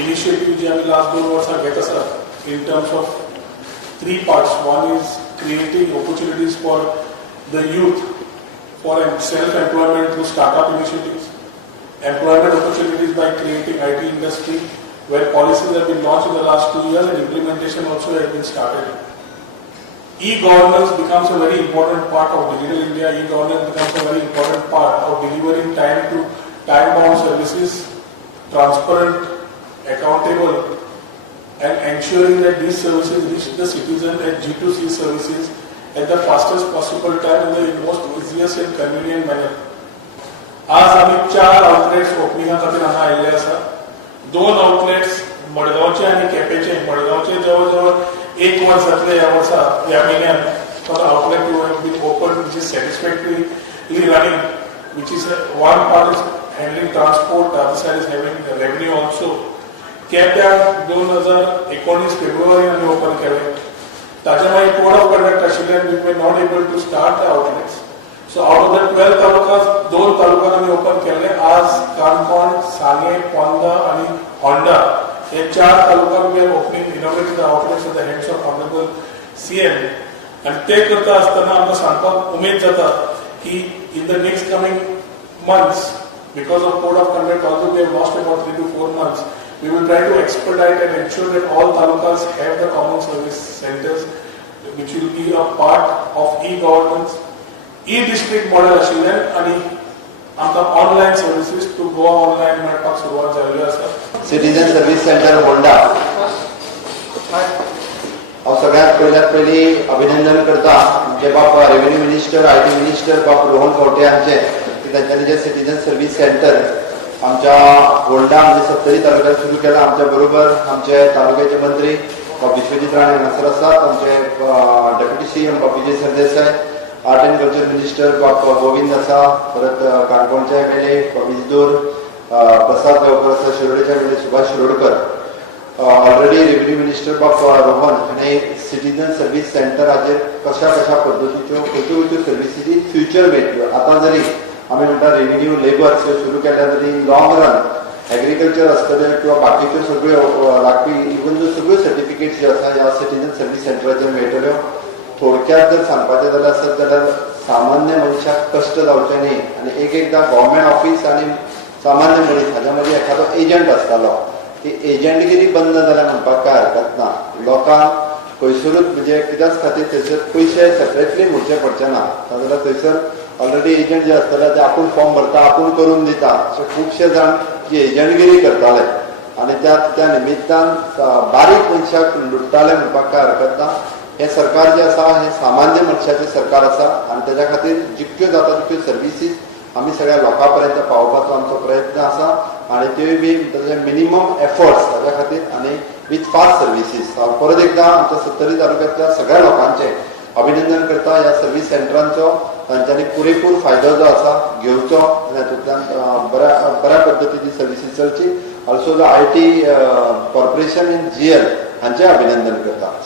Initiative जी आम्ही last 2 वर्सां घेत आसात in terms of 3 parts. One is creating opportunities for the youth for self-employment through startup initiatives, employment opportunities by creating IT industry, where policies have been launched in the last 2 years and implementation also has been started. E-governance becomes a very important part of Digital India. E-governance becomes a very important part of delivering time-bound services, transparent, accountable, and ensuring that these services reach the citizen as G2C services at the fastest possible time in the most easiest and convenient manner. आज आम्ही 4 outlets ओपनिंगा खातीर हांगा आयिल्ले आसा. 2 outlets मडगांवचे आणि केपेंचे. मडगांवचे जवळ 1 वर्स जातले ह्या म्हयन्यात four outlet to have been open which is satisfactorily running, which is one part is handling transport, other side is having revenue also. केप्यां 2019 फेब्रुवारी आम्ही ओपन केले. ताच्या मागीर कोड ऑफ कंडक्ट आशिल्ल्यान we were not able to start the outlets. So out of the 12 talukas 2 तालुकान आम्ही open केले. आज काणकोण, सांगे, पोंदा आणि होंडा हे 4 तालुकान we are opening innovative the outlets at the heads of honourable CM. आणि ते करता आसतना आमकां सांगपाक उमेद जाता की in the next coming months, because of code of conduct also we have lost about 3 to 4 months, we will try to expedite and ensure that all talukas have the common service centers which will be a part of e-governance. E-district model आशिल्ल्यान आणि आमकां online services to Goa online मेळपाक सुरवात जाल्ली आसा. Citizen service centre Honda हांव सगळ्यात पयली अभिनंदन करता जे बाप रेव्हेन्यू मिनिस्टर, IT मिनिस्टर बाप रोहन खंवटे हांचे की तांच्यांनी जे सिटीजन सर्विस सेंटर आमच्या होंडा म्हणजे 70 तालुक्यात सुरू केला. आमच्या बरोबर आमचे तालुक्याचे मंत्री विश्वजीत राणे हांगासर आसात, आमचे deputy CM Vijay Sardesai, art and culture minister बाप गोविंद आसा, परत काणकोणचे MLA विजदूर प्रसाद गांवकर आसा, शिरोडेचे MLA Subhash Shirodkar, already revenue minister बाप रोहन हाणें सिटीजन सर्विस सेंटराचेर कशा पद्दतीच्यो खंयच्यो सर्विसीची फ्युचर मेळटल्यो. आतां जरी आम्ही म्हणटा रेव्हेन्यू लेबर सुरू केल्या तरी लॉंग रन एग्रीकल्चर आसतले किंवा बाकीच्यो सगळ्यो लागपी इवन जो सगळ्यो सर्टिफिकेट्स जे आसा ह्या सिटीजन सर्विस सेंटराचेर मेळटल्यो. थोडक्यात जर सांगपाचें जाल्यार सामान्य मनशाक कश्ट जावचे न्ही आनी एकदां गव्हर्मेंट ऑफिस आनी सामान्य मनीस हाच्या मदीं एखादो एजंट आसतालो, ती एजंटगिरी बंद जाल्यार म्हणपाक काय हरकत ना. लोकांक खंयसरूच म्हणजे कित्याच खातीर थंयसर पयशे सेपरेटली मोडचे पडचे ना. जाल्यार थंयसर ऑलरेडी एजंट जे आसतले ते आपूण फॉर्म भरता, आपूण करून दिता. अशे खुबशे जाण जी एजंटगिरी करताले आनी त्या निमित्तान बारीक मनशाक लुटताले म्हणपाक काय हरकत ना. हे सरकार जे आसा हे सामान्य मनशाचें सरकार आसा आनी तेज्या खातीर जितक्यो जाता तितक्यो सर्विसीस आमी सगळ्या लोकां पर्यंत पावोवपाचो आमचो प्रयत्न आसा आनी त्योय बी ताजे मिनिमम एफर्ट्स ताज्या खातीर आनी विथ फास्ट सर्विसीस. हांव परत एकदां आमच्या 70 तालुक्यांतल्या सगळ्या लोकांचें अभिनंदन करता. ह्या सर्विस सेंटरांचो तांच्यांनी पुरेपूर फायदो जो आसा घेवचो आनी हातूंतल्यान बऱ्या पद्दतीची सर्विसीस चलची. Also the IT corporation in GL हांचें अभिनंदन करता.